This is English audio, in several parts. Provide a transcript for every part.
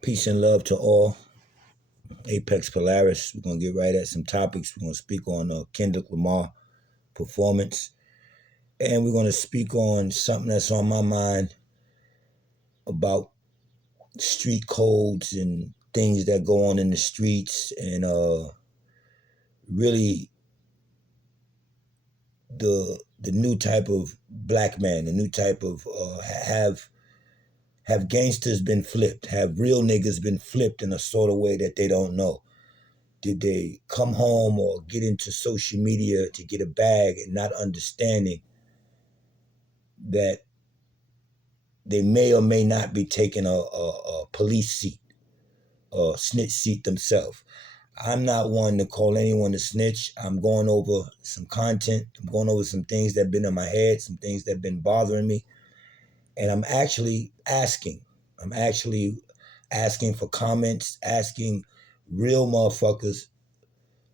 Peace and love to all. Apex Polaris. We're going to get right at some topics. We're going to speak on Kendrick Lamar performance. And we're going to speak on something that's on my mind about street codes and things that go on in the streets and really the new type of black man, the new type of have gangsters been flipped? Have real niggas been flipped in a sort of way that they don't know? Did they come home or get into social media to get a bag and not understanding that they may or may not be taking a police seat or snitch seat themselves? I'm not one to call anyone a snitch. I'm going over some content. I'm going over some things that have been in my head, some things that have been bothering me. And I'm actually asking. I'm actually asking for comments, asking real motherfuckers,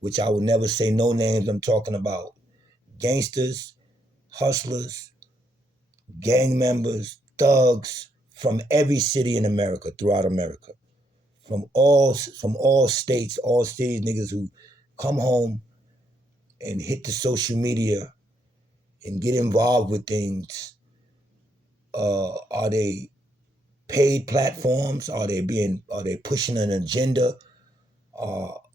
which I would never say no names. I'm talking about gangsters, hustlers, gang members, thugs from every city in America, throughout America, from all states, all cities, niggas who come home and hit the social media and get involved with things. Are they paid platforms? Are they pushing an agenda?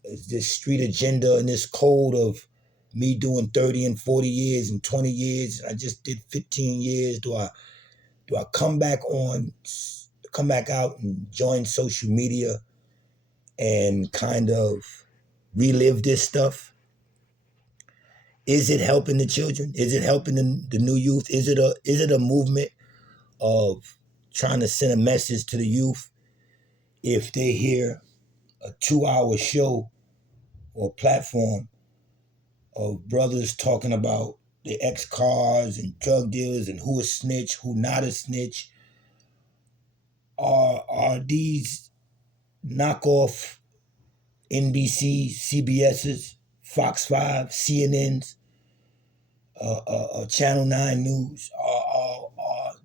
Is this street agenda and this code of me doing 30 and 40 years and 20 years? I just did 15 years. Do I come back out and join social media and kind of relive this stuff? Is it helping the children? Is it helping the new youth? Is it a movement of trying to send a message to the youth if they hear a 2-hour show or platform of brothers talking about the ex cars and drug dealers and who a snitch, who not a snitch? Are these knockoff NBC, CBS's, Fox 5, CNN's, Channel 9 News?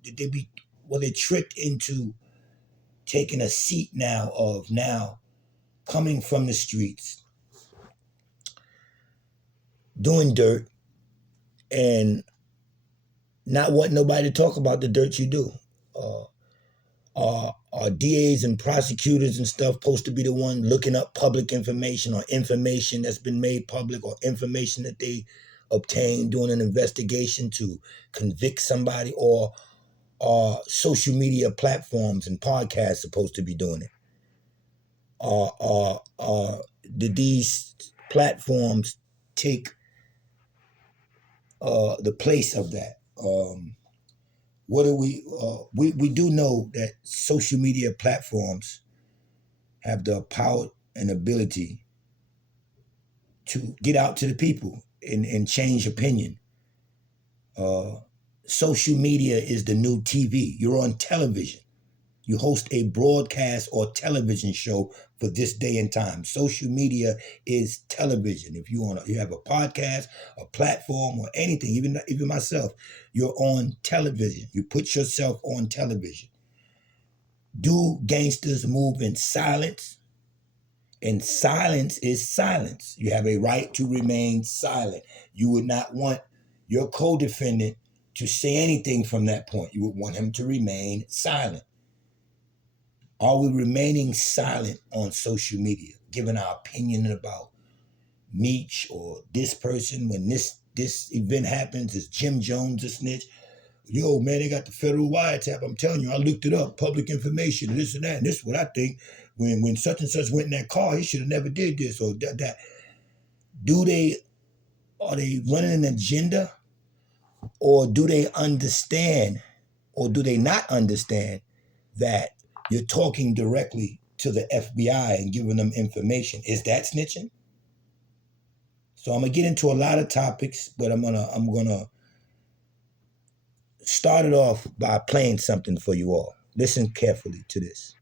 Did they were they tricked into taking a seat now coming from the streets, doing dirt, and not wanting nobody to talk about the dirt you do? Are DAs and prosecutors and stuff supposed to be the one looking up public information or information that's been made public or information that they obtained doing an investigation to convict somebody? Or are social media platforms and podcasts supposed to be doing it? Did these platforms take the place of that? What do we do know that social media platforms have the power and ability to get out to the people and change opinion. Social media is the new TV. You're on television. You host a broadcast or television show for this day and time. Social media is television. If you have a podcast, a platform, or anything, even myself, you're on television. You put yourself on television. Do gangsters move in silence? And silence is silence. You have a right to remain silent. You would not want your co-defendant to say anything from that point. You would want him to remain silent. Are we remaining silent on social media, giving our opinion about Meech or this person when this event happens? Is Jim Jones a snitch? Yo, man, they got the federal wiretap. I'm telling you, I looked it up, public information, this and that, and this is what I think. When such and such went in that car, he should have never did this or that. Are they running an agenda, or do they understand, or do they not understand that you're talking directly to the FBI and giving them information? Is that snitching? So I'm gonna get into a lot of topics, but I'm gonna start it off by playing something for you all. Listen carefully to this.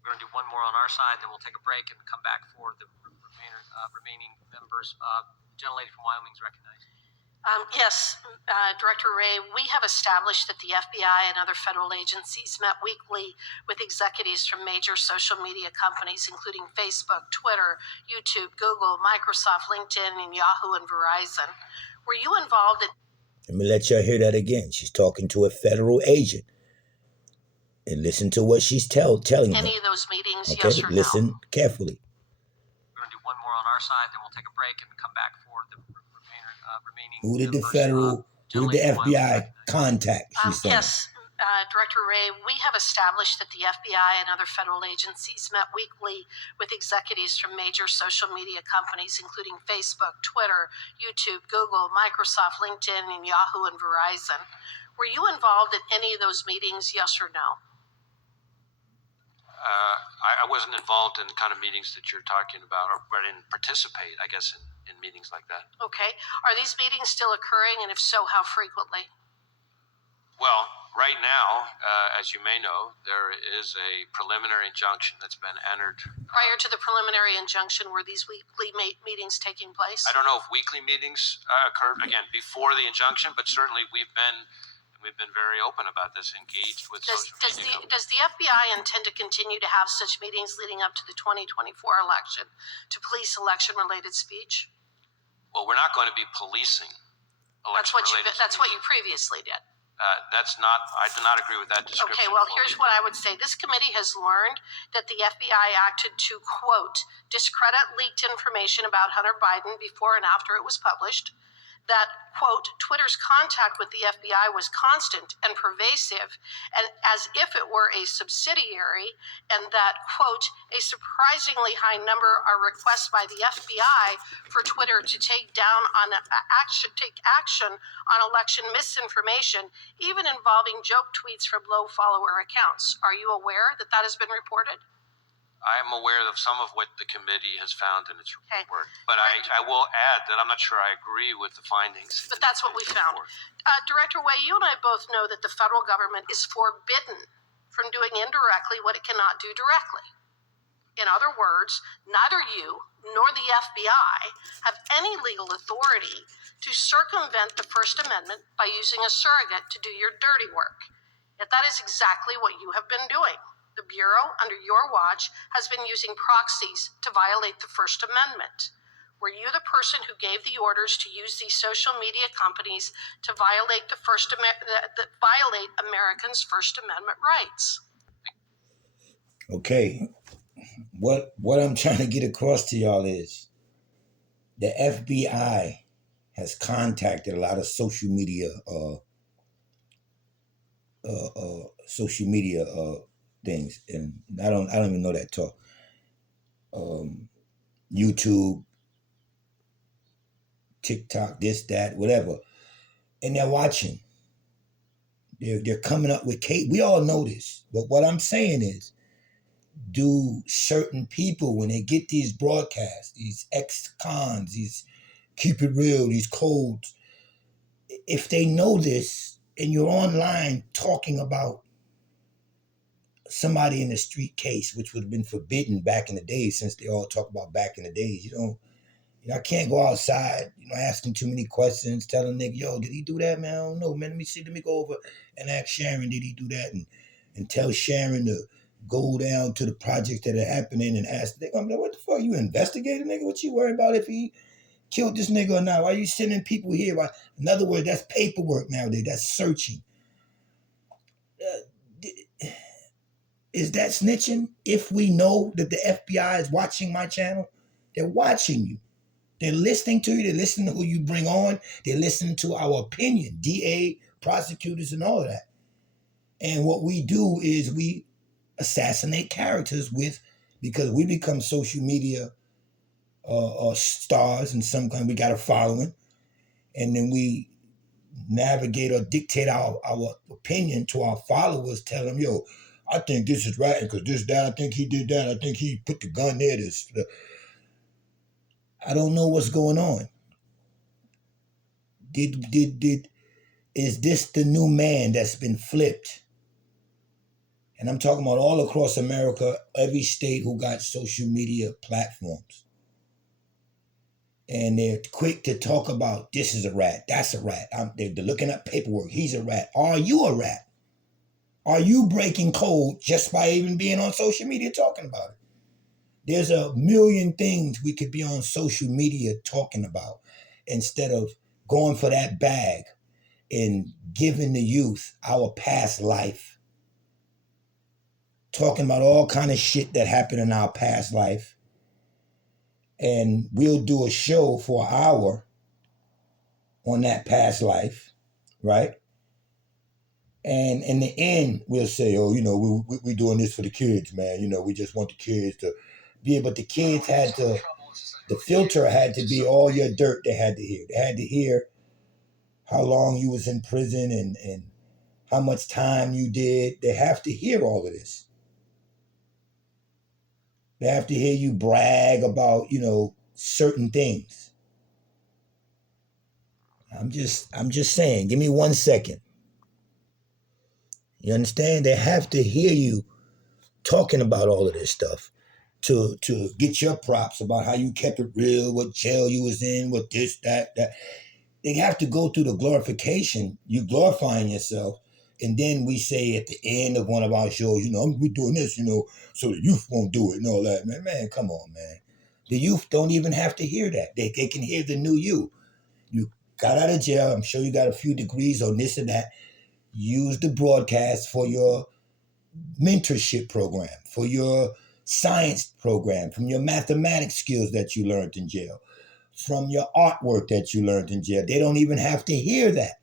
We're going to do one more on our side, then we'll take a break and come back for the remaining members. Gentlelady from Wyoming is recognized. Yes, Director Ray, we have established that the FBI and other federal agencies met weekly with executives from major social media companies, including Facebook, Twitter, YouTube, Google, Microsoft, LinkedIn, and Yahoo and Verizon. Were you involved in Let me let y'all hear that again. She's talking to a federal agent. And listen to what she's telling any him. of those meetings, Okay, yes or listen no? carefully. We're going to do one more on our side, then we'll take a break and come back for the remaining. Who did the first, who did the gentleman who I FBI contact? She's saying. Yes, Director Ray, we have established that the FBI and other federal agencies met weekly with executives from major social media companies, including Facebook, Twitter, YouTube, Google, Microsoft, LinkedIn, and Yahoo and Verizon. Were you involved in any of those meetings, yes or no? I wasn't involved in the kind of meetings that you're talking about, or I didn't participate, I guess, in meetings like that. Okay. Are these meetings still occurring, and if so, how frequently? Well, right now, as you may know, there is a preliminary injunction that's been entered. Prior to the preliminary injunction, were these weekly meetings taking place? I don't know if weekly meetings occurred, again, before the injunction, but certainly we've been very open about this, engaged with social media. Does the FBI intend to continue to have such meetings leading up to the 2024 election to police election-related speech? Well, we're not going to be policing election-related speech. That's what you previously did. I do not agree with that description. Okay, well, here's what I would say. This committee has learned that the FBI acted to, quote, discredit leaked information about Hunter Biden before and after it was published, that, quote, Twitter's contact with the FBI was constant and pervasive, and as if it were a subsidiary, and that, quote, a surprisingly high number are requests by the FBI for Twitter to take action on election misinformation, even involving joke tweets from low follower accounts. Are you aware that that has been reported? I am aware of some of what the committee has found in its Okay. report, but I will add that I'm not sure I agree with the findings. But that's what we found. Director Way, you and I both know that the federal government is forbidden from doing indirectly what it cannot do directly. In other words, neither you nor the FBI have any legal authority to circumvent the First Amendment by using a surrogate to do your dirty work. Yet that is exactly what you have been doing. The Bureau, under your watch, has been using proxies to violate the First Amendment. Were you the person who gave the orders to use these social media companies to violate violate Americans' First Amendment rights? Okay, what I'm trying to get across to y'all is the FBI has contacted a lot of social media things, and I don't even know that talk. YouTube, TikTok, this, that, whatever, and they're watching. They're coming up with case. We all know this, but what I'm saying is, do certain people when they get these broadcasts, these ex-cons, these keep it real, these codes, if they know this and you're online talking about somebody in the street case, which would have been forbidden back in the days, since they all talk about back in the days, I can't go outside, asking too many questions, telling nigga, yo, did he do that, man? I don't know, man. Let me go over and ask Sharon, did he do that? And tell Sharon to go down to the projects that are happening and ask the nigga, I'm like, what the fuck, you investigating, nigga? What you worried about if he killed this nigga or not? Why are you sending people here? In other words, that's paperwork nowadays. That's searching. Is that snitching? If we know that the FBI is watching my channel, they're watching you. They're listening to you. They're listening to who you bring on. They're listening to our opinion, DA, prosecutors, and all of that. And what we do is we assassinate characters because we become social media stars in some kind. We got a following, and then we navigate or dictate our opinion to our followers. Tell them, yo, I think this is right because this, that, I think he did that. I think he put the gun there. I don't know what's going on. Is this the new man that's been flipped? And I'm talking about all across America, every state who got social media platforms. And they're quick to talk about this is a rat, that's a rat. They're looking up paperwork. He's a rat. Are you a rat? Are you breaking code just by even being on social media talking about it? There's a million things we could be on social media talking about instead of going for that bag and giving the youth our past life, talking about all kind of shit that happened in our past life. And we'll do a show for an hour on that past life, right? And in the end, we'll say, oh, we're doing this for the kids, man. We just want the kids to be, but the kids the filter had to be all your dirt they had to hear. They had to hear how long you was in prison and how much time you did. They have to hear all of this. They have to hear you brag about, certain things. I'm just saying, give me 1 second. You understand? They have to hear you talking about all of this stuff to get your props about how you kept it real, what jail you was in, what this, that. They have to go through the glorification. You glorifying yourself. And then we say at the end of one of our shows, we're doing this, so the youth won't do it and all that. Man, come on, man. The youth don't even have to hear that. They can hear the new you. You got out of jail. I'm sure you got a few degrees on this and that. Use the broadcast for your mentorship program, for your science program, from your mathematics skills that you learned in jail, from your artwork that you learned in jail. They don't even have to hear that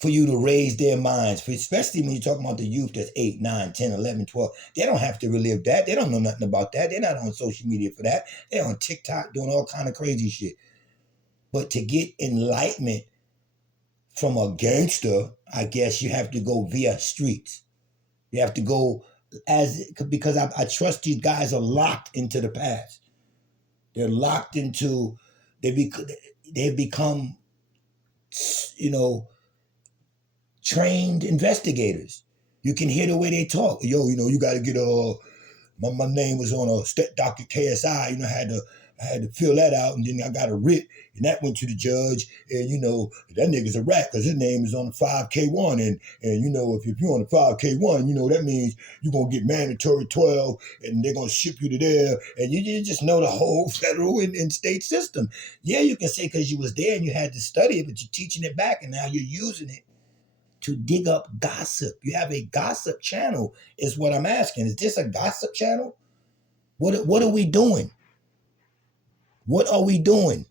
for you to raise their minds, especially when you're talking about the youth that's 8, 9, 10, 11, 12. They don't have to relive that. They don't know nothing about that. They're not on social media for that. They're on TikTok doing all kind of crazy shit. But to get enlightenment from a gangster, I guess you have to go via streets. You have to go because I trust these guys are locked into the past. They're locked into, they've become, trained investigators. You can hear the way they talk. Yo, you got to get my name was on a state docket KSI. I had to fill that out, and then I got a writ, and that went to the judge. And that nigga's a rat because his name is on the 5K1, and if you're on the 5K1, that means you're gonna get mandatory 12, and they're gonna ship you to there, and you just know the whole federal and state system. Yeah, you can say because you was there and you had to study it, but you're teaching it back, and now you're using it to dig up gossip. You have a gossip channel, is what I'm asking. Is this a gossip channel? What are we doing? What are we doing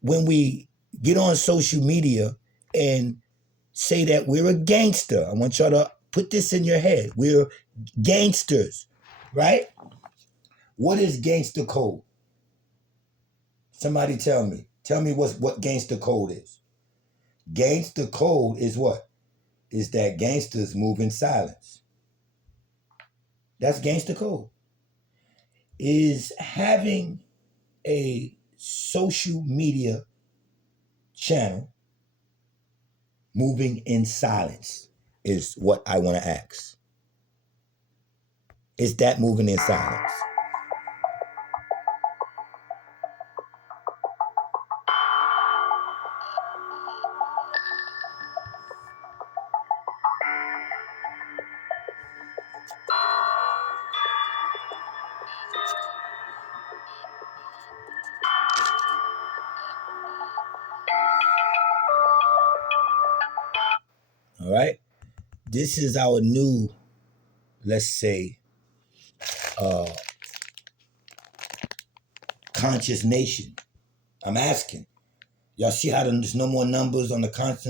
when we get on social media and say that we're a gangster? I want y'all to put this in your head. We're gangsters, right? What is gangster code? Somebody tell me. Tell me what gangster code is. Gangster code is what? Is that gangsters move in silence. That's gangster code. Is having a social media channel moving in silence is what I want to ask. Is that moving in silence? All right. This is our new, let's say, conscious nation. I'm asking. Y'all see how there's no more numbers on the conscious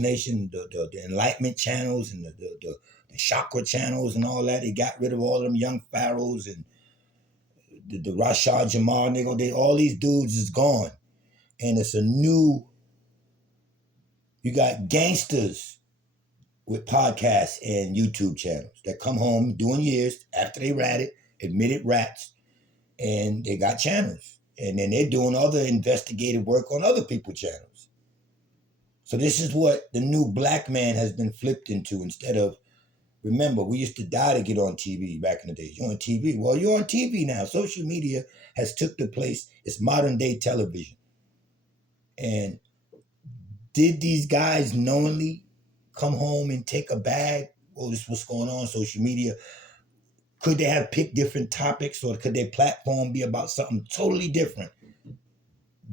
nation, the enlightenment channels and the chakra channels and all that. They got rid of all them young pharaohs and the Rashad Jamar nigga. All these dudes is gone, and it's a new. You got gangsters with podcasts and YouTube channels that come home doing years after they ratted, admitted rats, and they got channels. And then they're doing other investigative work on other people's channels. So this is what the new black man has been flipped into. Instead of Remember, we used to die to get on TV back in the days. You're on TV. Well, you're on TV now. Social media has took the place. It's modern day television. And did these guys knowingly come home and take a bag? Well, this is what's going on social media. Could they have picked different topics, or could their platform be about something totally different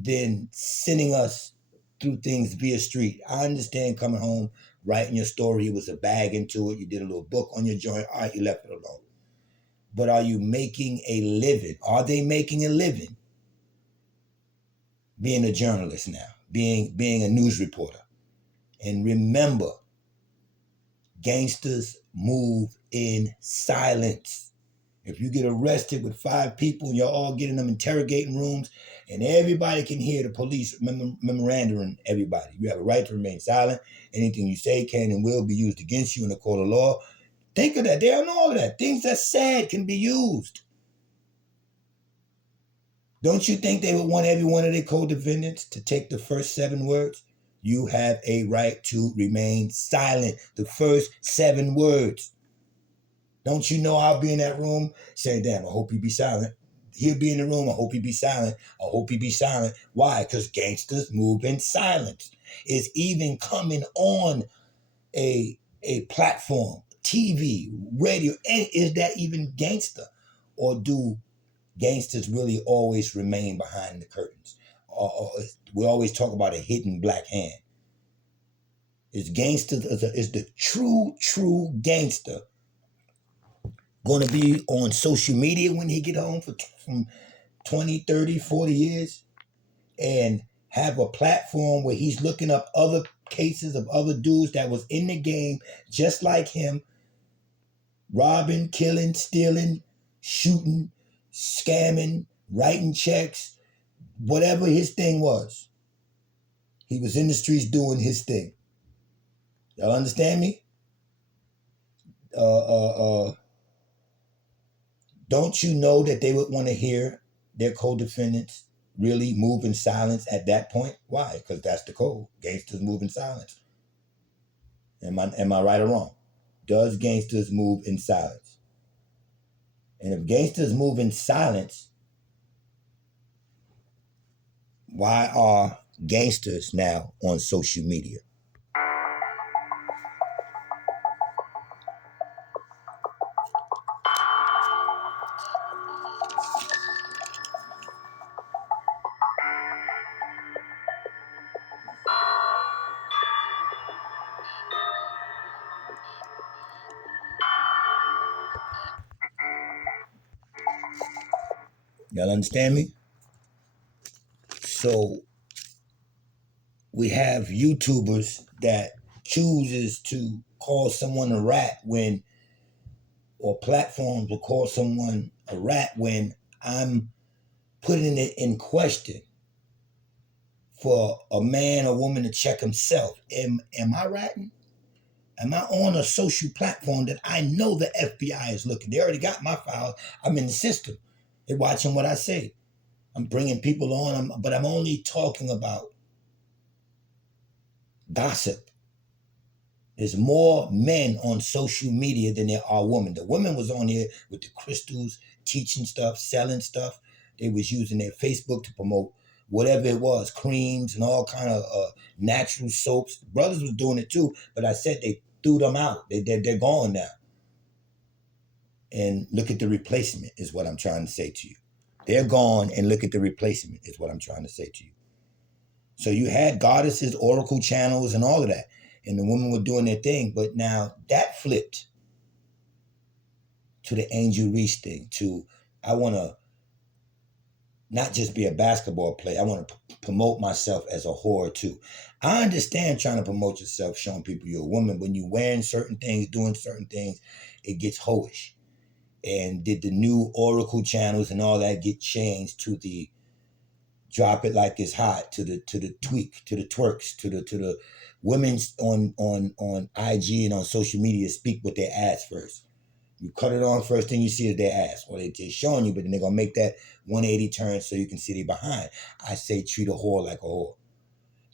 than sending us through things via street? I understand coming home, writing your story, it was a bag into it, you did a little book on your joint, all right, you left it alone. But are you making a living? Are they making a living being a journalist now, being a news reporter? And remember, gangsters move in silence. If you get arrested with 5 people and you're all getting them interrogating rooms and everybody can hear the police memorandum, everybody, you have a right to remain silent. Anything you say can and will be used against you in a court of law. Think of that. They don't know all of that. Things that's said can be used. Don't you think they would want every one of their co-defendants to take the first 7 words? You have a right to remain silent. The first 7 words. Don't you know I'll be in that room saying, damn, I hope he be silent. He'll be in the room, I hope he be silent. I hope he be silent. Why? Because gangsters move in silence. It's even coming on a platform, TV, radio. And is that even gangster? Or do gangsters really always remain behind the curtains? Or we always talk about a hidden black hand. Is the true gangster going to be on social media when he get home from 20, 30, 40 years and have a platform where he's looking up other cases of other dudes that was in the game just like him, robbing, killing, stealing, shooting, scamming, writing checks, whatever his thing was. He was in the streets doing his thing. Y'all understand me? Don't you know that they would want to hear their co-defendants really move in silence at that point? Why? Because that's the code. Gangsters move in silence. Am I right or wrong? Does gangsters move in silence? And if gangsters move in silence, why are gangsters now on social media? Y'all understand me? So we have YouTubers that chooses to call someone a rat when, or platforms will call someone a rat when I'm putting it in question for a man or woman to check himself. Am I ratting? Am I on a social platform that I know the FBI is looking? They already got my files. I'm in the system. They're watching what I say. I'm bringing people on, but I'm only talking about gossip. There's more men on social media than there are women. The women was on here with the crystals, teaching stuff, selling stuff. They was using their Facebook to promote whatever it was, creams and all kind of natural soaps. The brothers was doing it too, but I said they threw them out. They're gone now. And look at the replacement is what I'm trying to say to you. They're gone, and look at the replacement is what I'm trying to say to you. So you had goddesses, oracle channels, and all of that. And the women were doing their thing. But now that flipped to the Angel Reese thing, to I want to not just be a basketball player. I want to promote myself as a whore too. I understand trying to promote yourself, showing people you're a woman. When you're wearing certain things, doing certain things, it gets hoish. And did the new oracle channels and all that get changed to the drop it like it's hot, to the tweak, to the twerks, to the women's on IG and on social media speak with their ass first. You cut it on, first thing you see is their ass. Well, they're showing you, but then they're going to make that 180 turn so you can see their behind. I say treat a whore like a whore.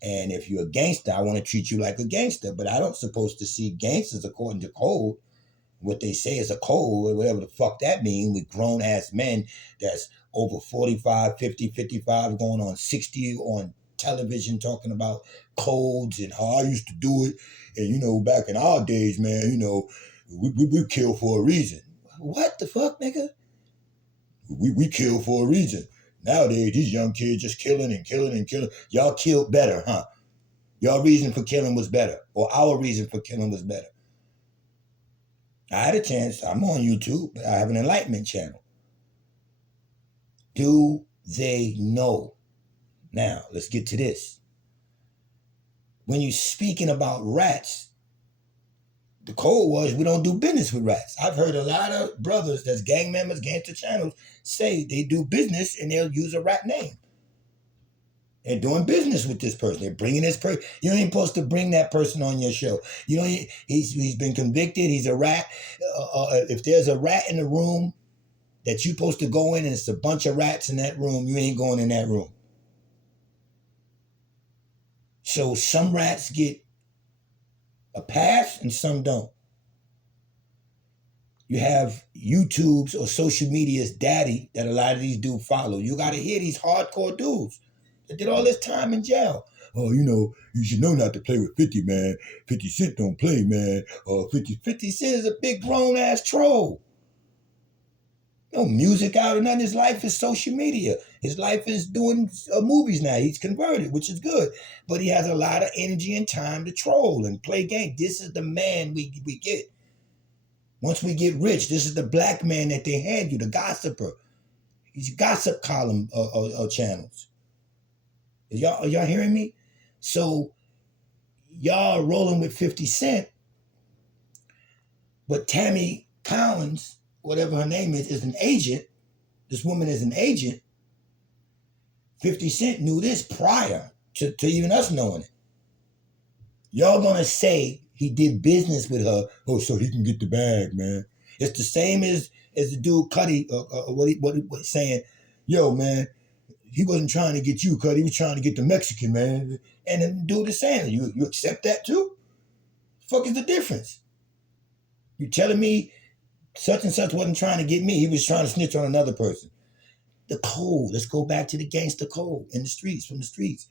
And if you're a gangster, I want to treat you like a gangster, but I don't supposed to see gangsters according to code what they say is a code, or whatever the fuck that means, with grown-ass men that's over 45, 50, 55, going on 60 on television talking about codes and how I used to do it. And, you know, back in our days, man, you know, we kill for a reason. What the fuck, nigga? We kill for a reason. Nowadays, these young kids just killing and killing and killing. Y'all killed better, huh? Your reason for killing was better, or our reason for killing was better. I had a chance. I'm on YouTube, but I have an enlightenment channel. Do they know? Now, let's get to this. When you're speaking about rats, the code was we don't do business with rats. I've heard a lot of brothers that's gang members, gangster channels, say they do business and they'll use a rat name. They're doing business with this person. They're bringing this person. You ain't supposed to bring that person on your show. You know, he's been convicted. He's a rat. If there's a rat in the room that you're supposed to go in and it's a bunch of rats in that room, you ain't going in that room. So some rats get a pass and some don't. You have YouTube's or social media's daddy that a lot of these dudes follow. You got to hear these hardcore dudes that did all this time in jail. Oh, you know, you should know not to play with 50, man. 50 Cent don't play, man. 50 Cent is a big grown-ass troll. No music out or nothing. His life is social media. His life is doing movies now. He's converted, which is good. But he has a lot of energy and time to troll and play games. This is the man we get. Once we get rich, this is the black man that they hand you, the gossiper. These gossip column channels. Are y'all hearing me? So y'all rolling with 50 Cent, but Tammy Collins, whatever her name is an agent. This woman is an agent. 50 Cent knew this prior to even us knowing it. Y'all gonna say he did business with her, so he can get the bag, man. It's the same as the dude Cuddy, what he was saying, yo, man, he wasn't trying to get you, Cuddy, he was trying to get the Mexican, man. And the dude is saying, you accept that too? Fuck is the difference? You telling me such and such wasn't trying to get me, he was trying to snitch on another person. The code, let's go back to the gangster code in the streets, from the streets.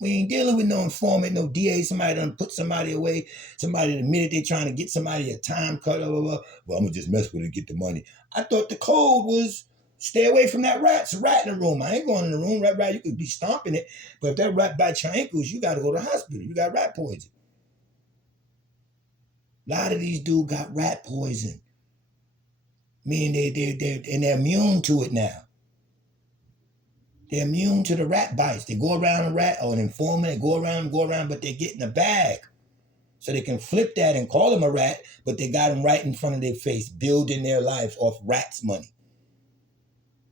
We ain't dealing with no informant, no DA, somebody done put somebody away, somebody the minute they trying to get somebody a time cut, blah, blah, blah. Well, I'm gonna just mess with it and get the money. I thought the code was stay away from that rat. It's a rat in the room. I ain't going in the room. That rat, you could be stomping it, but if that rat bites your ankles, you gotta go to the hospital. You got rat poison. A lot of these dudes got rat poison. Meaning they're immune to it now. They're immune to the rat bites. They go around a rat or an informant, they go around, but they're getting a bag. So they can flip that and call them a rat, but they got them right in front of their face, building their lives off rats' money,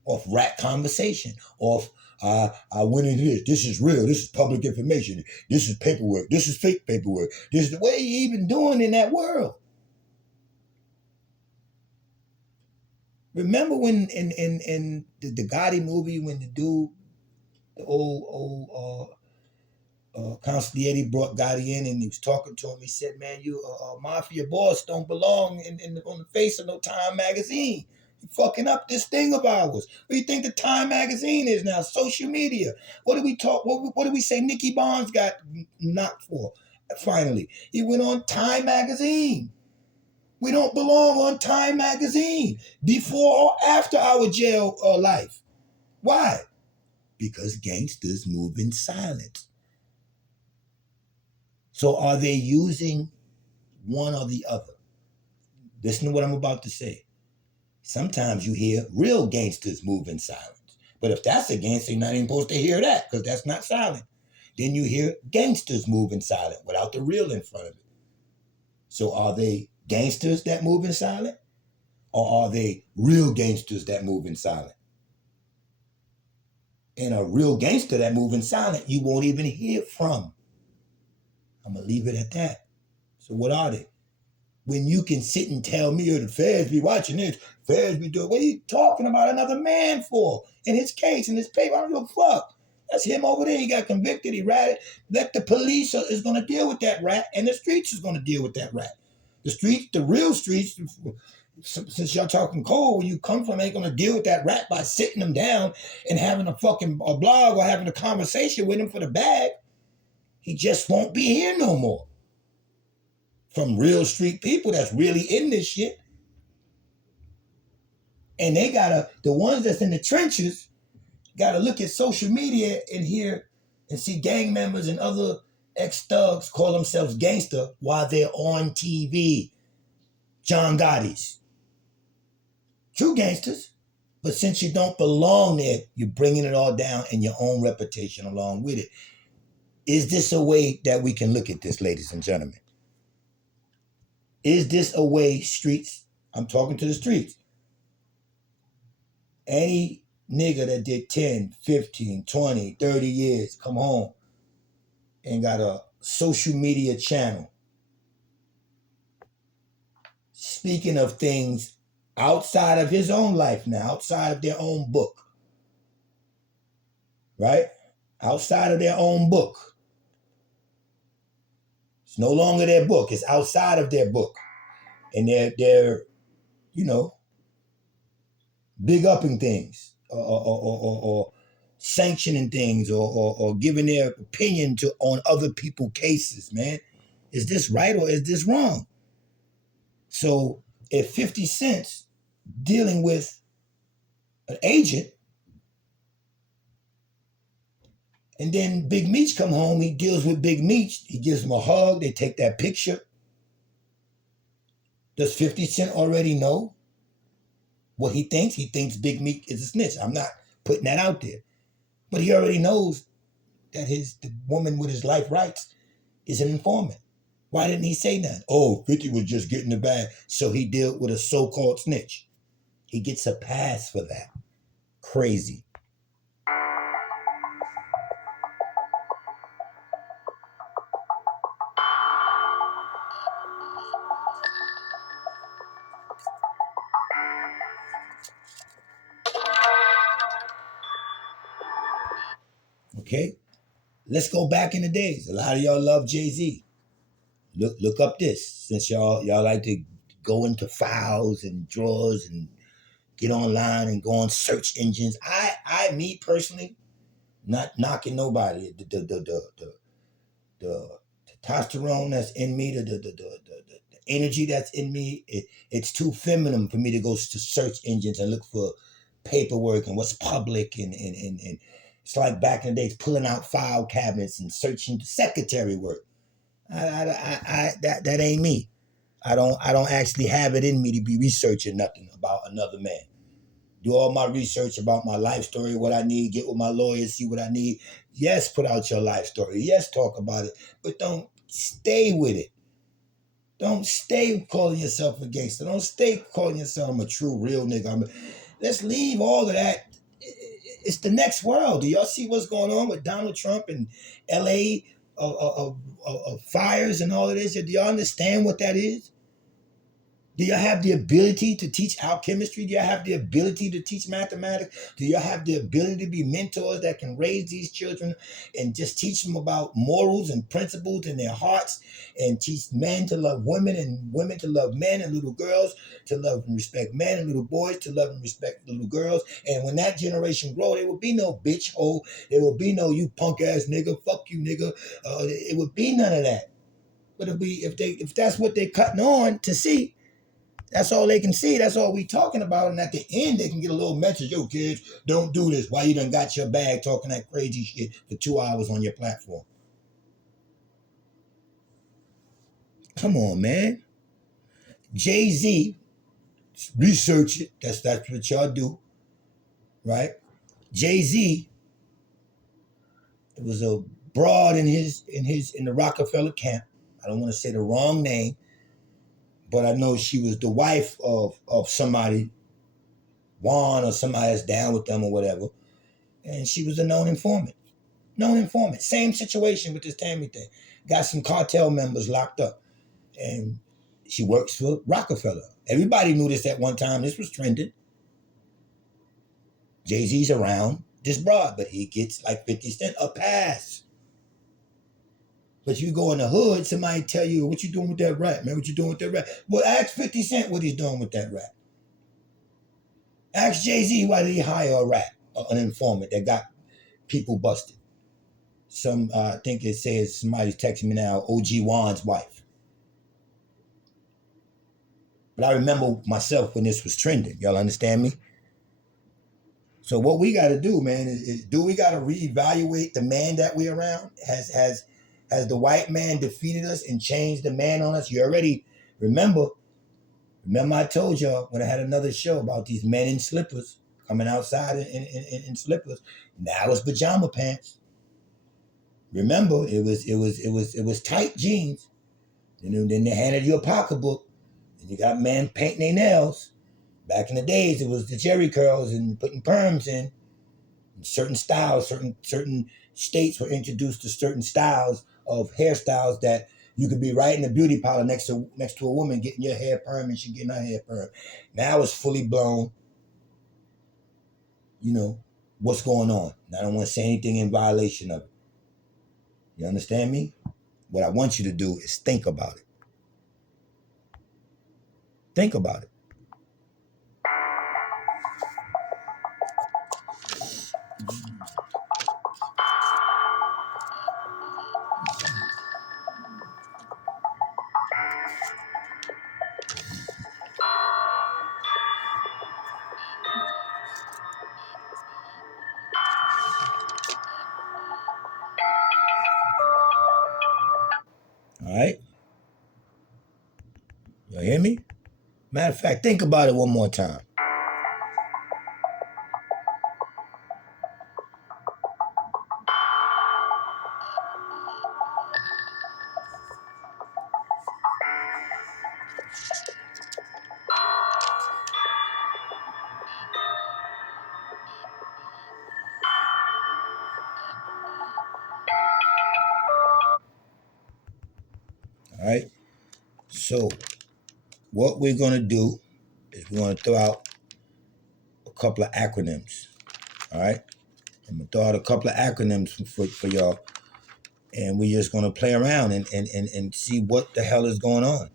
off rat conversation, off, I went into this. This is real. This is public information. This is paperwork. This is fake paperwork. This is the way you even doing in that world. Remember when in the Gotti movie, when the dude, the old consigliere brought Gotti in and he was talking to him. He said, man, you mafia boss don't belong on the face of no Time magazine. You fucking up this thing of ours. What do you think the Time magazine is now? Social media. What did we talk? What did we say Nicky Barnes got knocked for? Finally, he went on Time magazine. We don't belong on Time magazine before or after our jail life. Why? Because gangsters move in silence. So are they using one or the other? Listen to what I'm about to say. Sometimes you hear real gangsters move in silence. But if that's a gangster, you're not even supposed to hear that because that's not silent. Then you hear gangsters move in silence without the real in front of it. So are they gangsters that move in silent? Or are they real gangsters that move in silent? And a real gangster that move in silent, you won't even hear from. I'm going to leave it at that. So what are they? When you can sit and tell me, the feds be watching this, feds be doing, what are you talking about another man for? In his case, in his paper, I don't give a fuck. That's him over there. He got convicted. He ratted. Let the police is going to deal with that rat, and the streets is going to deal with that rat. The streets, the real streets, since y'all talking cold, where you come from ain't gonna deal with that rat by sitting them down and having a blog or having a conversation with him for the bag. He just won't be here no more. From real street people that's really in this shit. And they the ones that's in the trenches, gotta look at social media and hear and see gang members and other ex-thugs call themselves gangster while they're on TV. John Gotti's. True gangsters. But since you don't belong there, you're bringing it all down and your own reputation along with it. Is this a way that we can look at this, ladies and gentlemen? Is this a way, streets? I'm talking to the streets. Any nigga that did 10, 15, 20, 30 years come home and got a social media channel speaking of things outside of his own life now, outside of their own book, right? Outside of their own book. It's no longer their book. It's outside of their book. And they're big upping things or sanctioning things or giving their opinion on other people's cases, man. Is this right or is this wrong? So if 50 Cent's dealing with an agent and then Big Meech come home, he deals with Big Meech, he gives him a hug, they take that picture. Does 50 Cent already know what he thinks? He thinks Big Meech is a snitch. I'm not putting that out there. But he already knows that the woman with his life rights is an informant. Why didn't he say nothing? Oh, 50 was just getting the bag, so he dealt with a so-called snitch. He gets a pass for that. Crazy. Okay? Let's go back in the days. A lot of y'all love Jay-Z. Look up this. Since y'all like to go into files and drawers and get online and go on search engines. Me personally, not knocking nobody. The testosterone that's in me, the energy that's in me, it's too feminine for me to go to search engines and look for paperwork and what's public and it's like back in the days pulling out file cabinets and searching the secretary work. That ain't me. I don't actually have it in me to be researching nothing about another man. Do all my research about my life story, what I need, get with my lawyers, see what I need. Yes, put out your life story. Yes, talk about it, but don't stay with it. Don't stay calling yourself a gangster. Don't stay calling yourself a true, real nigga. Let's leave all of that. It's the next world. Do y'all see what's going on with Donald Trump and LA fires and all of this? Do y'all understand what that is? Do y'all have the ability to teach alchemistry? Do y'all have the ability to teach mathematics? Do y'all have the ability to be mentors that can raise these children and just teach them about morals and principles in their hearts and teach men to love women and women to love men and little girls to love and respect men and little boys to love and respect little girls? And when that generation grow, there will be no bitch hole. There will be no you punk ass nigga, fuck you nigga. It would be none of that. But if that's what they're cutting on to see, that's all they can see. That's all we talking about. And at the end, they can get a little message. Yo, kids, don't do this. Why you done got your bag talking that crazy shit for 2 hours on your platform? Come on, man. Jay-Z, research it. That's what y'all do, right? Jay-Z, it was a broad in the Rockefeller camp. I don't want to say the wrong name, but I know she was the wife of somebody, Juan or somebody that's down with them or whatever. And she was a known informant. Same situation with this Tammy thing. Got some cartel members locked up. And she works for Rockefeller. Everybody knew this at one time. This was trending. Jay-Z's around this broad, but he gets like 50 Cent a pass. But you go in the hood, somebody tell you, what you doing with that rat, man? What you doing with that rat? Well, ask 50 Cent what he's doing with that rat. Ask Jay-Z why did he hire a rat, an informant that got people busted. I think it says, somebody's texting me now, OG Wan's wife. But I remember myself when this was trending. Y'all understand me? So what we got to do, man, is do we got to reevaluate the man that we around? Has the white man defeated us and changed the man on us? You already remember I told y'all when I had another show about these men in slippers coming outside in slippers. Now it's pajama pants. Remember, it was tight jeans. And then they handed you a pocketbook, and you got men painting their nails. Back in the days, it was the jerry curls and putting perms in. And certain styles, certain states were introduced to certain styles of hairstyles that you could be right in the beauty parlor next to a woman getting your hair perm and she getting her hair perm. Now it's fully blown. You know what's going on. And I don't want to say anything in violation of it. You understand me? What I want you to do is think about it. Think about it. All right? You hear me? Matter of fact, think about it one more time. All right? So, what we're going to do is we're going to throw out a couple of acronyms. All right? I'm going to throw out a couple of acronyms for y'all. And we're just going to play around and see what the hell is going on.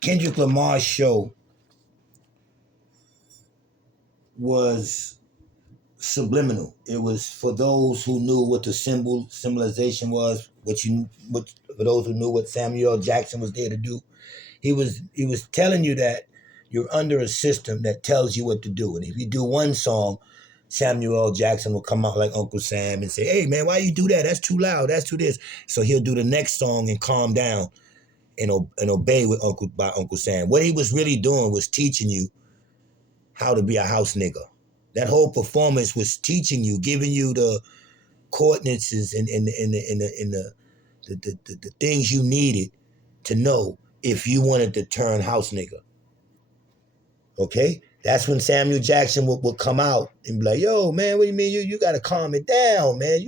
Kendrick Lamar's show was subliminal. It was for those who knew what the symbolization was, for those who knew what Samuel L. Jackson was there to do. He was telling you that you're under a system that tells you what to do. And if you do one song, Samuel L. Jackson will come out like Uncle Sam and say, hey, man, why you do that? That's too loud. That's too this. So he'll do the next song and calm down and obey by Uncle Sam. What he was really doing was teaching you how to be a house nigga. That whole performance was teaching you, giving you the coordinates and the things you needed to know if you wanted to turn house nigga. Okay? That's when Samuel Jackson would come out and be like, yo, man, what do you mean? You got to calm it down, man.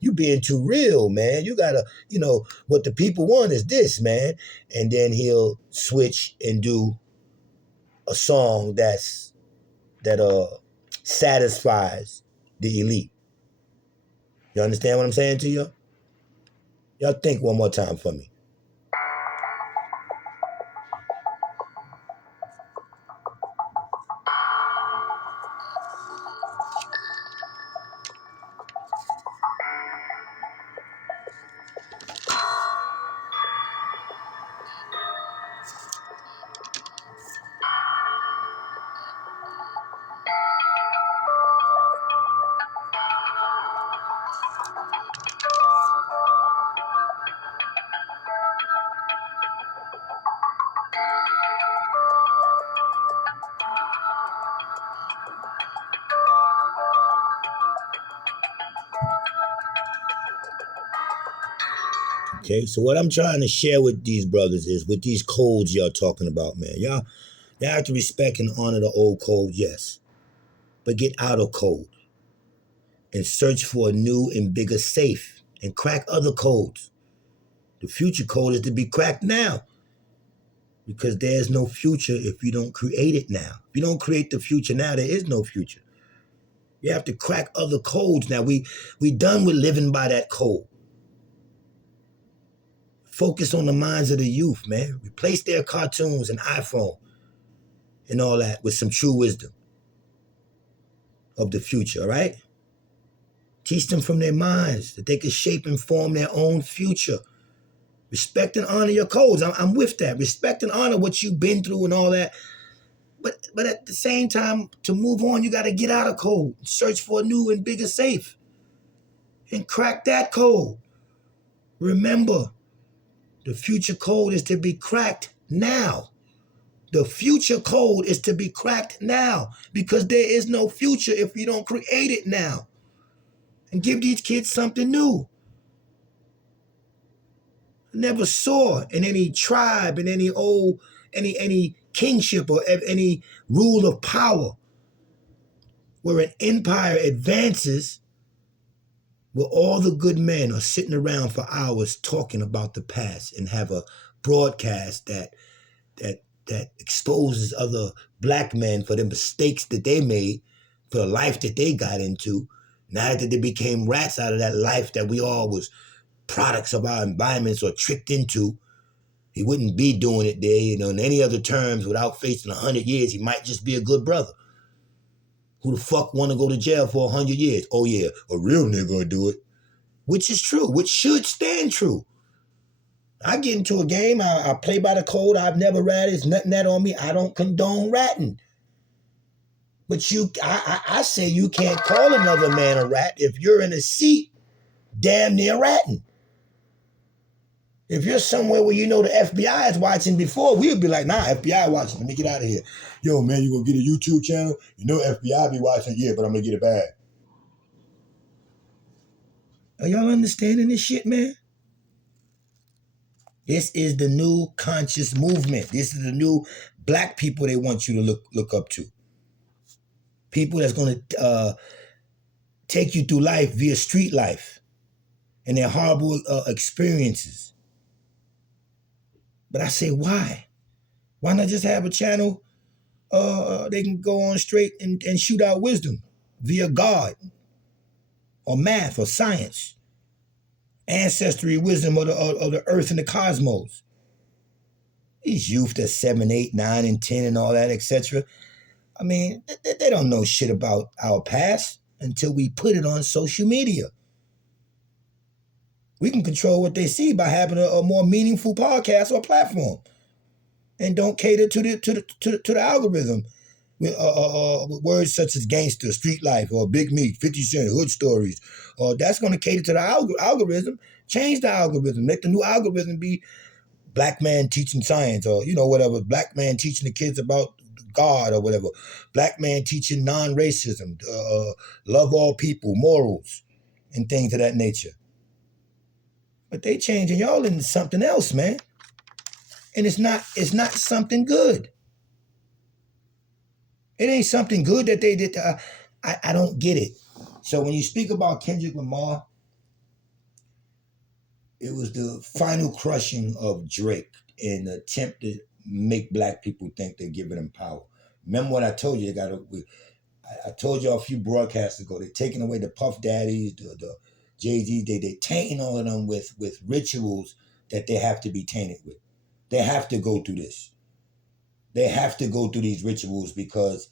You being too real, man. You got to, what the people want is this, man. And then he'll switch and do a song that satisfies the elite. You understand what I'm saying to you? Y'all think one more time for me. Okay, so what I'm trying to share with these brothers is with these codes y'all talking about, man. Y'all have to respect and honor the old code, yes. But get out of code and search for a new and bigger safe and crack other codes. The future code is to be cracked now because there's no future if you don't create it now. If you don't create the future now, there is no future. You have to crack other codes now. We done with living by that code. Focus on the minds of the youth, man. Replace their cartoons and iPhone and all that with some true wisdom of the future, all right? Teach them from their minds that they can shape and form their own future. Respect and honor your codes. I'm with that. Respect and honor what you've been through and all that. But at the same time, to move on, you got to get out of code. Search for a new and bigger safe. And crack that code. Remember, the future code is to be cracked now. The future code is to be cracked now because there is no future if you don't create it now. And give these kids something new. I never saw in any tribe, in any kingship or any rule of power where an empire advances, where all the good men are sitting around for hours talking about the past and have a broadcast that exposes other black men for the mistakes that they made, for the life that they got into. Now that they became rats out of that life that we all was products of our environments or tricked into, he wouldn't be doing it there, in any other terms, without facing 100 years, he might just be a good brother. Who the fuck want to go to jail for 100 years? Oh yeah, a real nigga will do it. Which is true, which should stand true. I get into a game, I play by the code, I've never ratted, it's nothing that on me, I don't condone ratting. But I say you can't call another man a rat if you're in a seat damn near ratting. If you're somewhere where the FBI is watching before, we would be like, nah, FBI watching, let me get out of here. Yo, man, you gonna get a YouTube channel? FBI be watching, yeah, but I'm gonna get it bad. Are y'all understanding this shit, man? This is the new conscious movement. This is the new black people they want you to look up to. People that's gonna take you through life via street life and their horrible experiences. But I say, why? Why not just have a channel they can go on straight and shoot out wisdom via God or math or science, ancestry, wisdom of the earth and the cosmos. These youth that's 7, 8, 9, and 10 and all that, etc. I mean, they don't know shit about our past until we put it on social media. We can control what they see by having a more meaningful podcast or platform, and don't cater to the algorithm with words such as gangster, street life, or big meat, 50 Cent, hood stories. That's going to cater to the algorithm. Change the algorithm. Make the new algorithm be black man teaching science, or whatever. Black man teaching the kids about God or whatever. Black man teaching non-racism, love all people, morals, and things of that nature. But they changing y'all into something else, man. And it's not something good. It ain't something good that they did. I don't get it. So when you speak about Kendrick Lamar, it was the final crushing of Drake in an attempt to make black people think they're giving them power. Remember what I told you? I told you a few broadcasts ago. They're taking away the Puff Daddies, the Jay-Z. They're tainting all of them with rituals that they have to be tainted with. They have to go through this. They have to go through these rituals because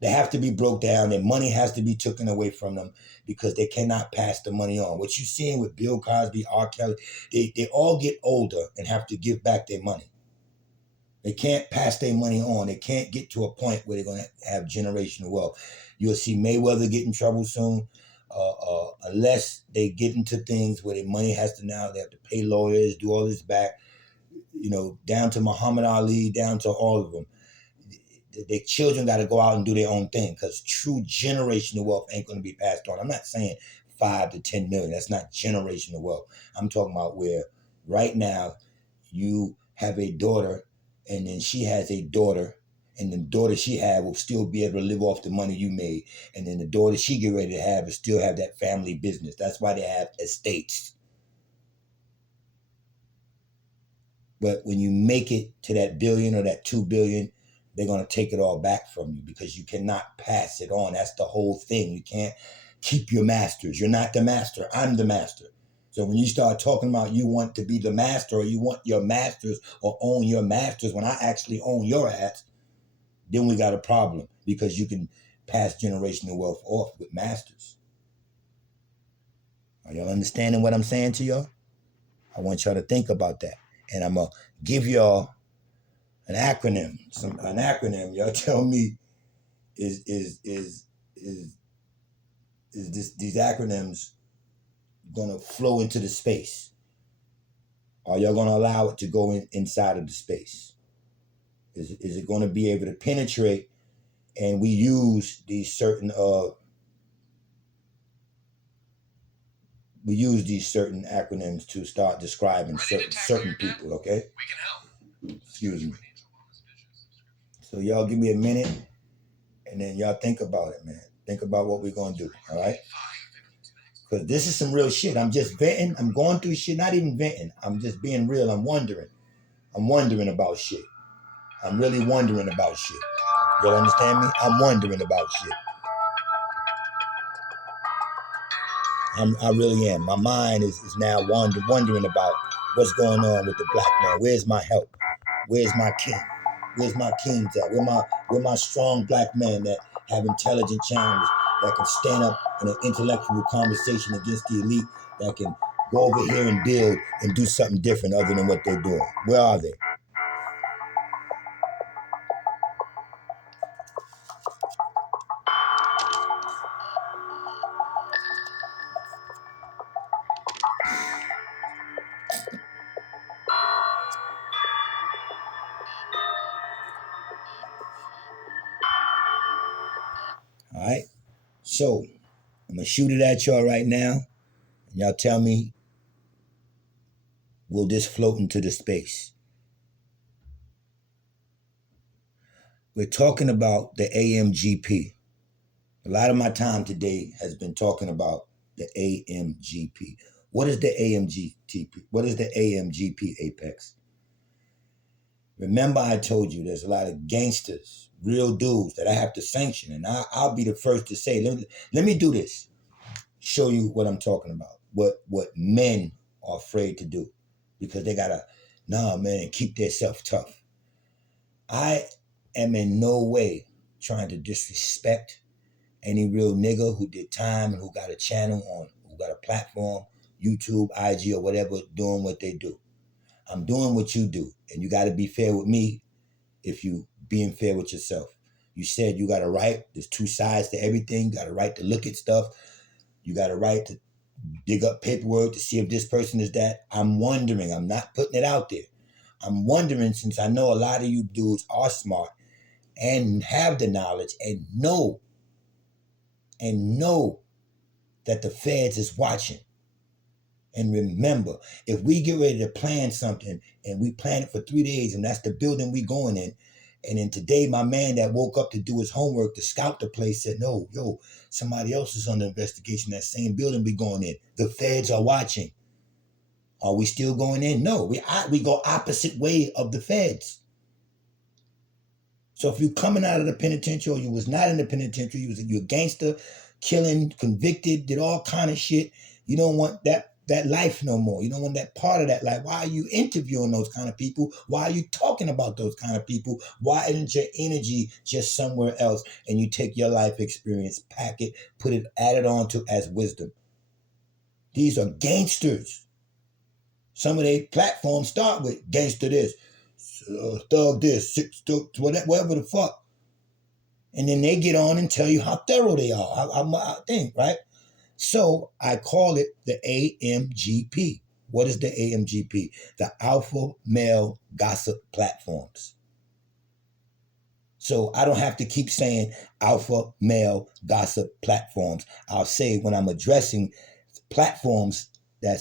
they have to be broke down. Their money has to be taken away from them because they cannot pass the money on. What you're seeing with Bill Cosby, R. Kelly, they all get older and have to give back their money. They can't pass their money on. They can't get to a point where they're going to have generational wealth. You'll see Mayweather get in trouble soon, unless they get into things where their money has to now, they have to pay lawyers, do all this back, down to Muhammad Ali, down to all of them. Their children got to go out and do their own thing because true generational wealth ain't going to be passed on. I'm not saying 5 to 10 million. That's not generational wealth. I'm talking about where right now you have a daughter and then she has a daughter and the daughter she had will still be able to live off the money you made. And then the daughter she get ready to have will still have that family business. That's why they have estates. But when you make it to that billion or that 2 billion, they're going to take it all back from you because you cannot pass it on. That's the whole thing. You can't keep your masters. You're not the master. I'm the master. So when you start talking about you want to be the master or you want your masters or own your masters when I actually own your ass, then we got a problem because you can pass generational wealth off with masters. Are y'all understanding what I'm saying to y'all? I want y'all to think about that. And I'm going to give y'all an acronym. An acronym. Y'all tell me is these acronyms going to flow into the space? Are y'all going to allow it to go inside of the space? Is it going to be able to penetrate? And we use these certain acronyms to start describing certain people. Okay. We can help. Excuse me. So y'all give me a minute, and then y'all think about it, man. Think about what we're gonna do. All right. Because this is some real shit. I'm just venting. I'm going through shit. Not even venting. I'm just being real. I'm wondering. I'm wondering about shit. I'm really wondering about shit. Y'all understand me? I'm wondering about shit. I really am. My mind is now wondering about what's going on with the black man. Where's my help? Where's my king? Where's my kings at? Where my strong black men that have intelligent challenges, that can stand up in an intellectual conversation against the elite, that can go over here and build and do something different other than what they're doing? Where are they? All right. So I'm gonna shoot it at y'all right now. And y'all tell me, will this float into the space? We're talking about the AMGP. A lot of my time today has been talking about the AMGP. What is the AMGP? What is the AMGP, Apex? Remember I told you there's a lot of gangsters, real dudes that I have to sanction. And I'll be the first to say, let me do this. Show you what I'm talking about. What men are afraid to do. Because they gotta, man, keep themselves tough. I am in no way trying to disrespect any real nigga who did time and who got a channel on, who got a platform, YouTube, IG, or whatever, doing what they do. I'm doing what you do. And you got to be fair with me if you being fair with yourself. You said you got a right. There's two sides to everything. You got a right to look at stuff. You got a right to dig up paperwork to see if this person is that. I'm wondering. I'm not putting it out there. I'm wondering, since I know a lot of you dudes are smart and have the knowledge and know that the feds is watching. And remember, if we get ready to plan something and we plan it for 3 days and that's the building we going in, and then today my man that woke up to do his homework to scout the place said, no, somebody else is under investigation, that same building we going in. The feds are watching. Are we still going in? No, we go opposite way of the feds. So if you're coming out of the penitentiary or you was not in the penitentiary, you're a gangster, killing, convicted, did all kind of shit, you don't want that life no more. You don't want that part of that life. Why are you interviewing those kind of people? Why are you talking about those kind of people? Why isn't your energy just somewhere else and you take your life experience, pack it, add it on to as wisdom? These are gangsters. Some of their platforms start with gangster this, thug this, whatever the fuck. And then they get on and tell you how thorough they are. I think, right? So I call it the AMGP. What is the AMGP? The Alpha Male Gossip Platforms. So I don't have to keep saying Alpha Male Gossip Platforms. I'll say when I'm addressing platforms that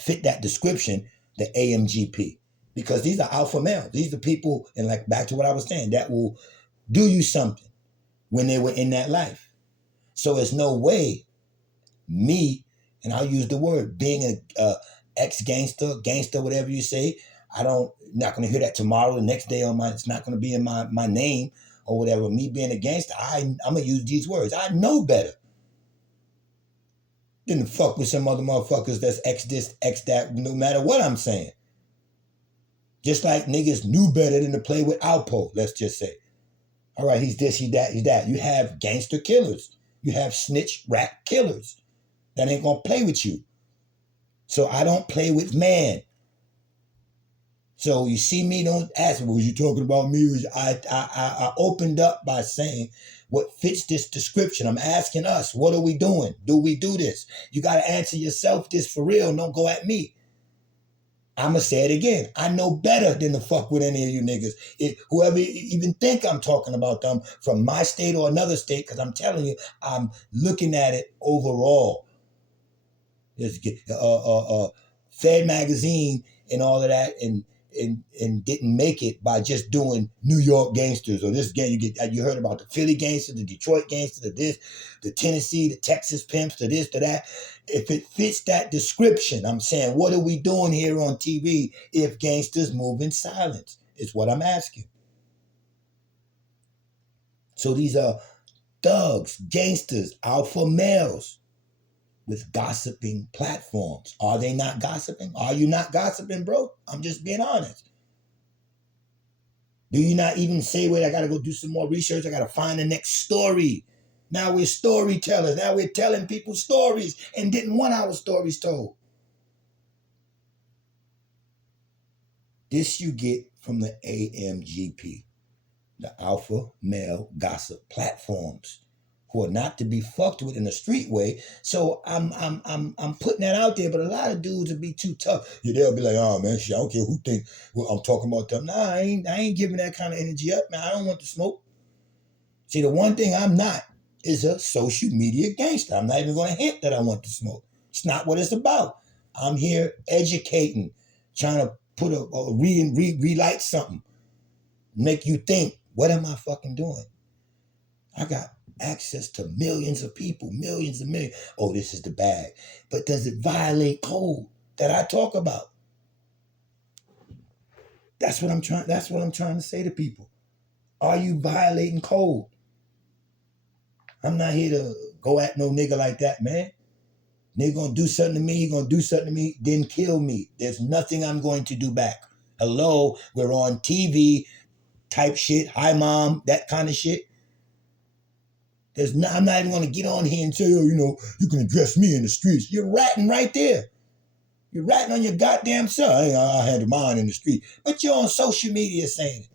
fit that description, the AMGP. Because these are alpha males. These are people, and like back to what I was saying, that will do you something when they were in that life. So there's no way me, and I'll use the word, being a ex-gangster, gangster, whatever you say, not gonna hear that tomorrow, the next day it's not gonna be in my name or whatever. Me being a gangster, I'm gonna use these words. I know better than to fuck with some other motherfuckers that's X this, X that, no matter what I'm saying. Just like niggas knew better than to play with Alpo, let's just say. All right, he's this, he's that, he's that. You have gangster killers. You have snitch rat killers that ain't gonna play with you. So I don't play with man. So you see me, don't ask me, was you talking about me? I opened up by saying what fits this description. I'm asking us, what are we doing? Do we do this? You got to answer yourself this for real. Don't go at me. I'm going to say it again. I know better than to fuck with any of you niggas. Whoever even think I'm talking about them from my state or another state, because I'm telling you, I'm looking at it overall. There's Fed magazine and all of that, and didn't make it by just doing New York gangsters or this gang. You heard about the Philly gangsters, the Detroit gangsters, the Tennessee, the Texas pimps, the this, the that. If it fits that description, I'm saying, what are we doing here on TV if gangsters move in silence? Is what I'm asking. So these are thugs, gangsters, alpha males with gossiping platforms. Are they not gossiping? Are you not gossiping, bro? I'm just being honest. Do you not even say, wait, I got to go do some more research. I got to find the next story. Now we're storytellers. Now we're telling people stories and didn't want our stories told. This you get from the AMGP, the alpha male gossip platforms, who are not to be fucked with in a street way. So I'm putting that out there, but a lot of dudes will be too tough. Yeah, they'll be like, oh man, shit, I don't care who think I'm talking about them. Nah, I ain't giving that kind of energy up, man. I don't want the smoke. See, the one thing I'm not is a social media gangster. I'm not even going to hint that I want the smoke. It's not what it's about. I'm here educating, trying to put relight something, make you think, what am I fucking doing? I got access to millions of people, millions and millions. Oh, this is the bag. But does it violate code that I talk about? That's what I'm trying to say to people. Are you violating code? I'm not here to go at no nigga like that, man. Nigga gonna do something to me, he gonna do something to me, then kill me. There's nothing I'm going to do back. Hello, we're on TV type shit. Hi, mom, that kind of shit. I'm not even gonna get on here and say, oh, you can address me in the streets. You're ratting right there. You're ratting on your goddamn self. I had mine in the street. But you're on social media saying it.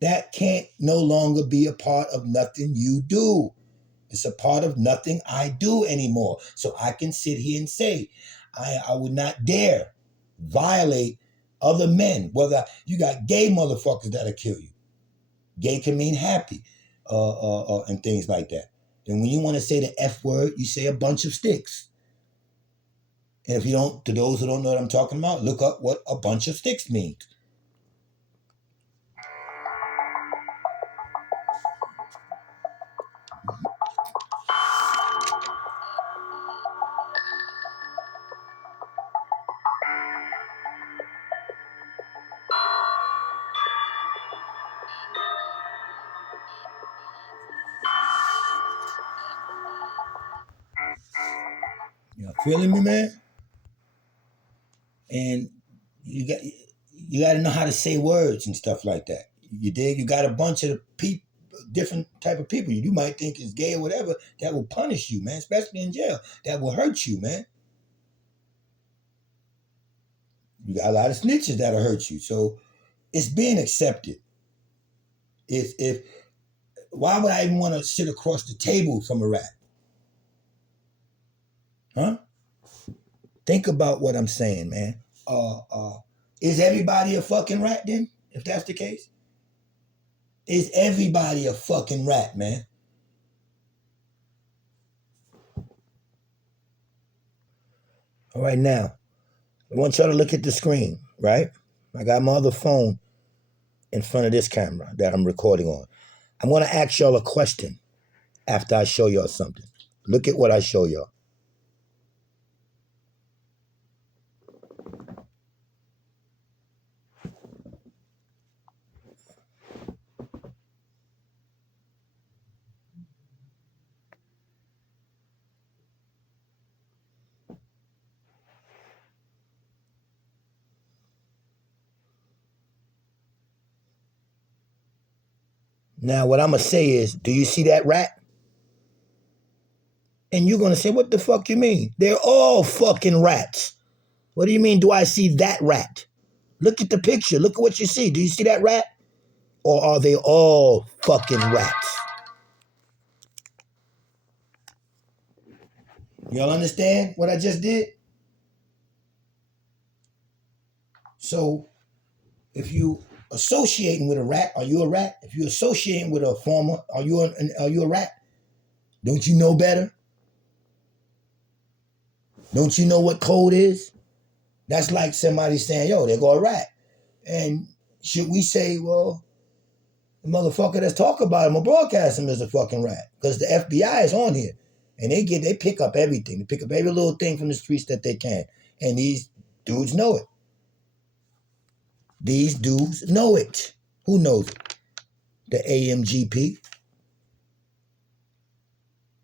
That can't no longer be a part of nothing you do. It's a part of nothing I do anymore. So I can sit here and say, I would not dare violate other men. Whether you got gay motherfuckers that'll kill you. Gay can mean happy, and things like that. And when you want to say the F word, you say a bunch of sticks. And if you don't, to those who don't know what I'm talking about, look up what a bunch of sticks means. You feeling me, man? And you got to know how to say words and stuff like that. You dig? You got a bunch of different type of people you might think is gay or whatever that will punish you, man, especially in jail. That will hurt you, man. You got a lot of snitches that'll hurt you. So it's being accepted. If why would I even want to sit across the table from a rat? Huh? Think about what I'm saying, man. Is everybody a fucking rat then? If that's the case? Is everybody a fucking rat, man? All right, now, I want y'all to look at the screen, right? I got my other phone in front of this camera that I'm recording on. I'm going to ask y'all a question after I show y'all something. Look at what I show y'all. Now, what I'm going to say is, do you see that rat? And you're going to say, what the fuck you mean? They're all fucking rats. What do you mean, do I see that rat? Look at the picture. Look at what you see. Do you see that rat? Or are they all fucking rats? Y'all understand what I just did? So, if you associating with a rat, are you a rat? If you associating with a farmer, are you a rat? Don't you know better? Don't you know what code is? That's like somebody saying, yo, there go a rat. And should we say, well, the motherfucker that's talking about him or broadcast him is a fucking rat? Because the FBI is on here. And they pick up everything. They pick up every little thing from the streets that they can. And these dudes know it. These dudes know it. Who knows it? The AMGP.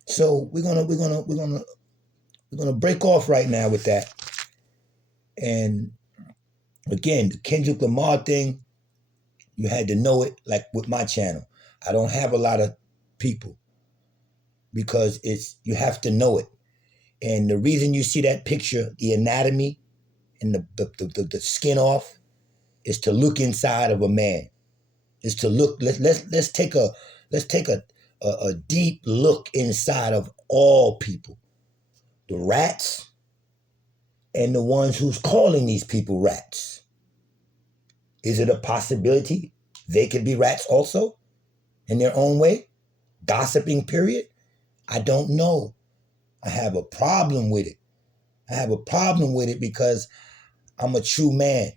So we're gonna break off right now with that. And again, the Kendrick Lamar thing, you had to know it. Like with my channel, I don't have a lot of people because you have to know it. And the reason you see that picture, the anatomy and the skin off, is to look inside of a man. Is to look. Let's take a deep look inside of all people. The rats and the ones who's calling these people rats. Is it a possibility they could be rats also in their own way? Gossiping, period? I don't know. I have a problem with it. I have a problem with it because I'm a true man.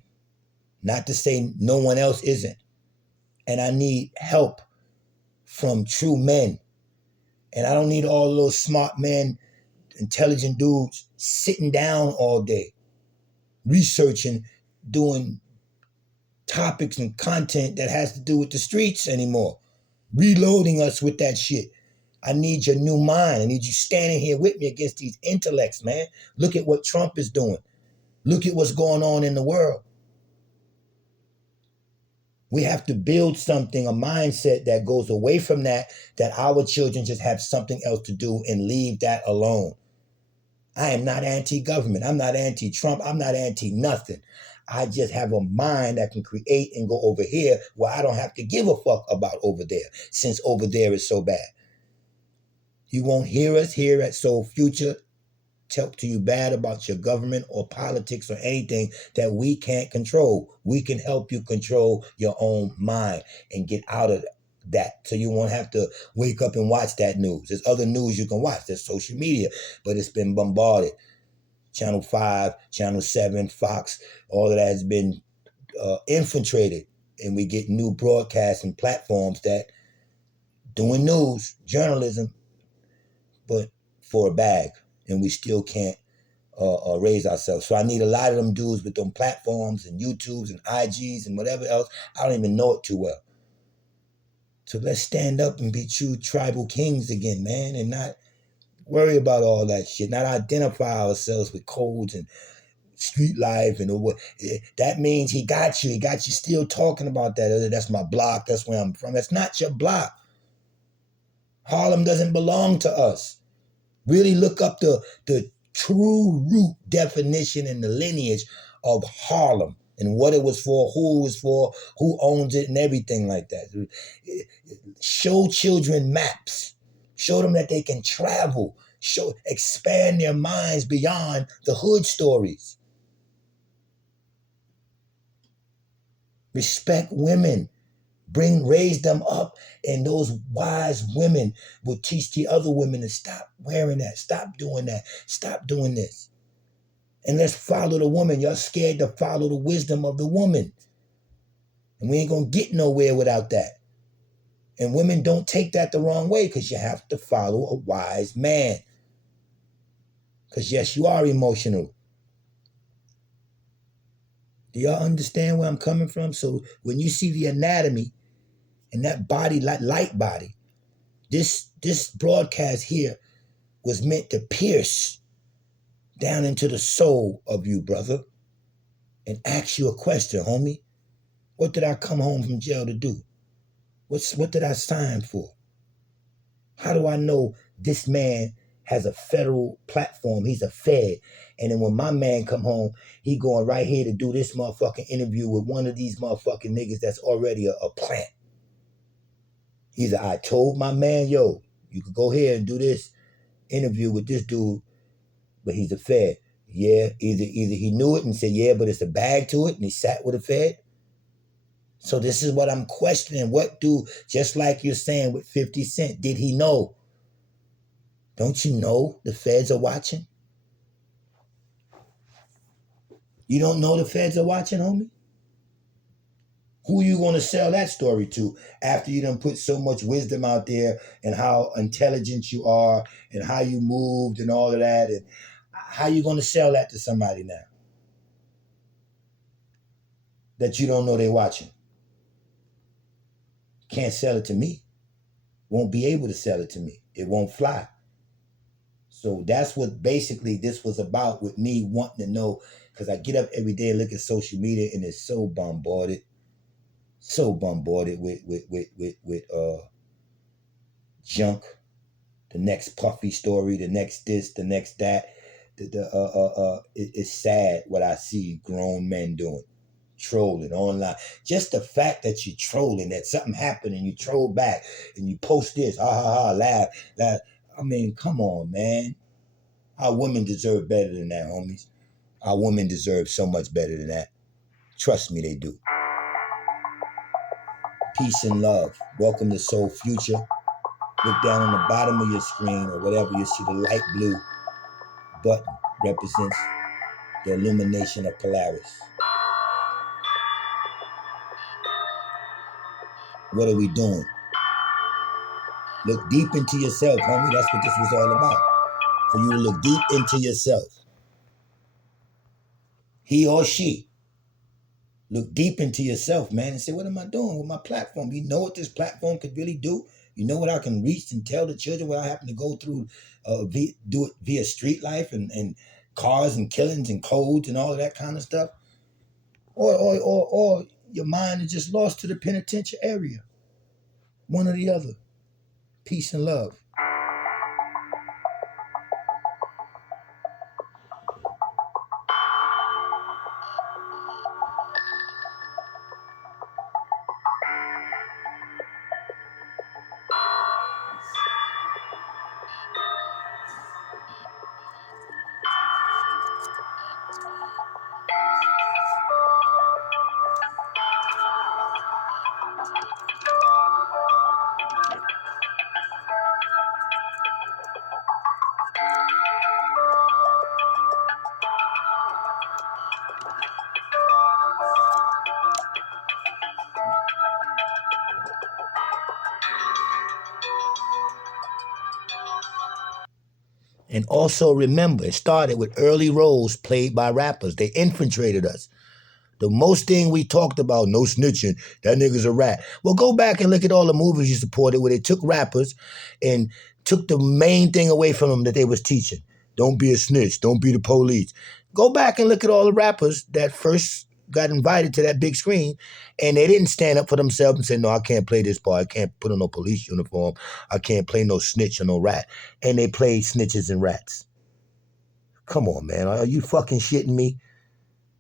Not to say no one else isn't. And I need help from true men. And I don't need all those smart men, intelligent dudes sitting down all day, researching, doing topics and content that has to do with the streets anymore, reloading us with that shit. I need your new mind. I need you standing here with me against these intellects, man. Look at what Trump is doing. Look at what's going on in the world. We have to build something, a mindset that goes away from that our children just have something else to do and leave that alone. I am not anti-government. I'm not anti-Trump. I'm not anti-nothing. I just have a mind that can create and go over here where I don't have to give a fuck about over there, since over there is so bad. You won't hear us here at Soul Future talk to you bad about your government or politics or anything that we can't control. We can help you control your own mind and get out of that, so you won't have to wake up and watch that news. There's other news you can watch. There's social media, but it's been bombarded. Channel 5, Channel 7, Fox, all of that has been infiltrated, and we get new broadcasting platforms that doing news, journalism, but for a bag, and we still can't raise ourselves. So I need a lot of them dudes with them platforms and YouTubes and IGs and whatever else. I don't even know it too well. So let's stand up and be true tribal kings again, man, and not worry about all that shit, not identify ourselves with codes and street life and what. That means he got you still talking about that. That's my block, that's where I'm from. That's not your block. Harlem doesn't belong to us. Really look up the true root definition and the lineage of Harlem and what it was for, who it was for, who owns it, and everything like that. Show children maps. Show them that they can travel. Expand their minds beyond the hood stories. Respect women. Raise them up, and those wise women will teach the other women to stop wearing that, stop doing that, stop doing this. And let's follow the woman. Y'all scared to follow the wisdom of the woman. And we ain't gonna get nowhere without that. And women, don't take that the wrong way, because you have to follow a wise man. Because yes, you are emotional. Do y'all understand where I'm coming from? So when you see the anatomy and that body, light body, this broadcast here was meant to pierce down into the soul of you, brother, and ask you a question, homie. What did I come home from jail to do? What did I sign for? How do I know this man has a federal platform? He's a Fed. And then when my man come home, he going right here to do this motherfucking interview with one of these motherfucking niggas that's already a plant. Either I told my man, yo, you could go here and do this interview with this dude, but he's a Fed. Yeah, either he knew it and said, yeah, but it's a bag to it, and he sat with a Fed. So this is what I'm questioning. What do, just like you're saying with 50 Cent, did he know? Don't you know the feds are watching? You don't know the feds are watching, homie? Who you going to sell that story to after you done put so much wisdom out there and how intelligent you are and how you moved and all of that? And how you going to sell that to somebody now that you don't know they're watching? Can't sell it to me. Won't be able to sell it to me. It won't fly. So that's what basically this was about with me wanting to know, because I get up every day and look at social media and it's so bombarded with junk. The next Puffy story, the next this, the next that. It's sad what I see grown men doing, trolling online. Just the fact that you're trolling, that something happened and you troll back and you post this, ha ha ha, laugh. I mean, come on, man. Our women deserve better than that, homies. Our women deserve so much better than that. Trust me, they do. Peace and love. Welcome to Soul Future. Look down on the bottom of your screen or whatever, you see the light blue button represents the illumination of Polaris. What are we doing? Look deep into yourself, homie. That's what this was all about. For you to look deep into yourself. He or she. Look deep into yourself, man, and say, what am I doing with my platform? You know what this platform could really do? You know what I can reach and tell the children what I happen to go through, do it via street life and cars and killings and codes and all of that kind of stuff? Or your mind is just lost to the penitentiary area. One or the other. Peace and love. And also remember, it started with early roles played by rappers. They infiltrated us. The most thing we talked about, no snitching, that nigga's a rat. Well, go back and look at all the movies you supported where they took rappers and took the main thing away from them that they was teaching. Don't be a snitch. Don't be the police. Go back and look at all the rappers that first got invited to that big screen and they didn't stand up for themselves and say, no, I can't play this part. I can't put on no police uniform. I can't play no snitch or no rat. And they played snitches and rats. Come on, man. Are you fucking shitting me?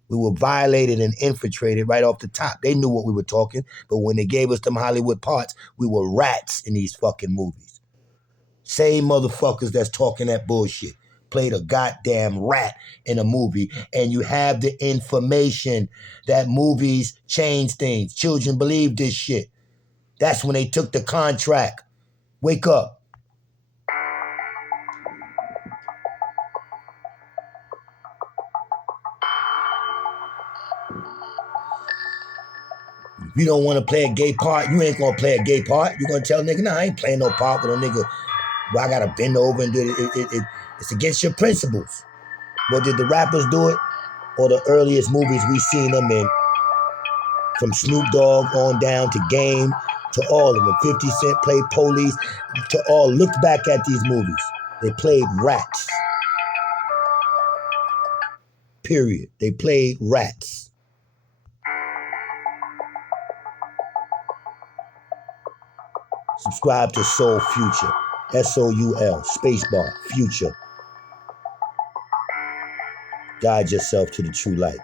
We were violated and infiltrated right off the top. They knew what we were talking, but when they gave us them Hollywood parts, we were rats in these fucking movies. Same motherfuckers that's talking that bullshit played a goddamn rat in a movie, and you have the information that movies change things. Children believe this shit. That's when they took the contract. Wake up. If you don't want to play a gay part, you ain't gonna play a gay part. You're gonna tell nigga, nah, I ain't playing no part with a nigga. Well, I gotta bend over and do it. It's against your principles. Well, did the rappers do it? Or the earliest movies we seen them in, from Snoop Dogg on down to Game, to all of them. 50 Cent played police, to all. Look back at these movies. They played rats. Period. They played rats. Subscribe to Soul Future. SOUL, spacebar, future. Guide yourself to the true light.